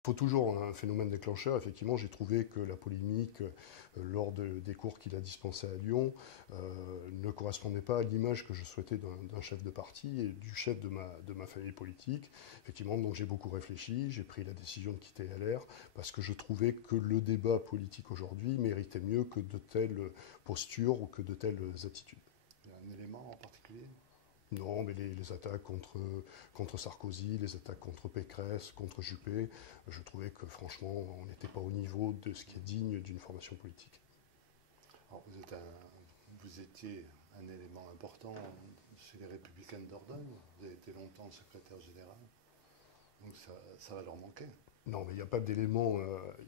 Il faut toujours un phénomène déclencheur. Effectivement, j'ai trouvé que la polémique lors des cours qu'il a dispensés à Lyon ne correspondait pas à l'image que je souhaitais d'un chef de parti et du chef de ma famille politique. Effectivement, donc j'ai beaucoup réfléchi, j'ai pris la décision de quitter LR parce que je trouvais que le débat politique aujourd'hui méritait mieux que de telles postures ou que de telles attitudes. Il y a un élément en particulier? Non, mais les attaques contre Sarkozy, les attaques contre Pécresse, contre Juppé, je trouvais que franchement, on n'était pas au niveau de ce qui est digne d'une formation politique. Alors, vous étiez un élément important chez les Républicains de Dordogne. Vous avez été longtemps secrétaire général. Donc ça va leur manquer. Non, mais il n'y a pas d'élément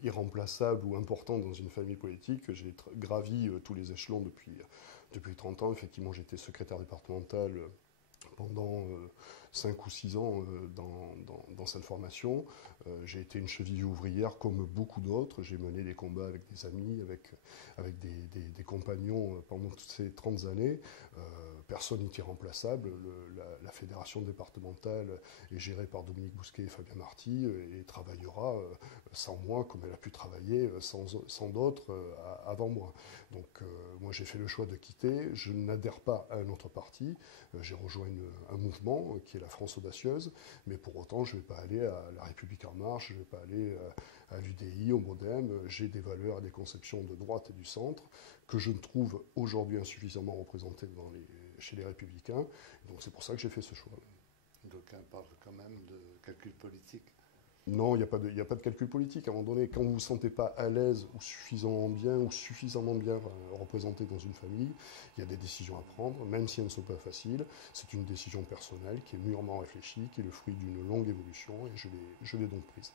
irremplaçable ou important dans une famille politique. J'ai gravi tous les échelons depuis 30 ans. Effectivement, j'étais secrétaire départemental pendant 5 ou 6 ans dans cette formation. J'ai été une cheville ouvrière comme beaucoup d'autres. J'ai mené des combats avec des amis, avec des compagnons pendant toutes ces 30 années. Personne n'est irremplaçable. La fédération départementale est gérée par Dominique Bousquet et Fabien Marty et travaillera sans moi comme elle a pu travailler sans d'autres avant moi. Donc moi j'ai fait le choix de quitter. Je n'adhère pas à un autre parti. J'ai rejoint un mouvement qui est la France audacieuse, mais pour autant je ne vais pas aller à la République en marche, je ne vais pas aller à l'UDI, au MoDem. J'ai des valeurs et des conceptions de droite et du centre que je ne trouve aujourd'hui insuffisamment représentées chez les Républicains. Donc c'est pour ça que j'ai fait ce choix. D'aucuns parlent quand même de calcul politique. Non, il n'y a pas de calcul politique. À un moment donné, quand vous ne vous sentez pas à l'aise ou suffisamment bien représenté dans une famille, il y a des décisions à prendre, même si elles ne sont pas faciles. C'est une décision personnelle qui est mûrement réfléchie, qui est le fruit d'une longue évolution et je l'ai donc prise.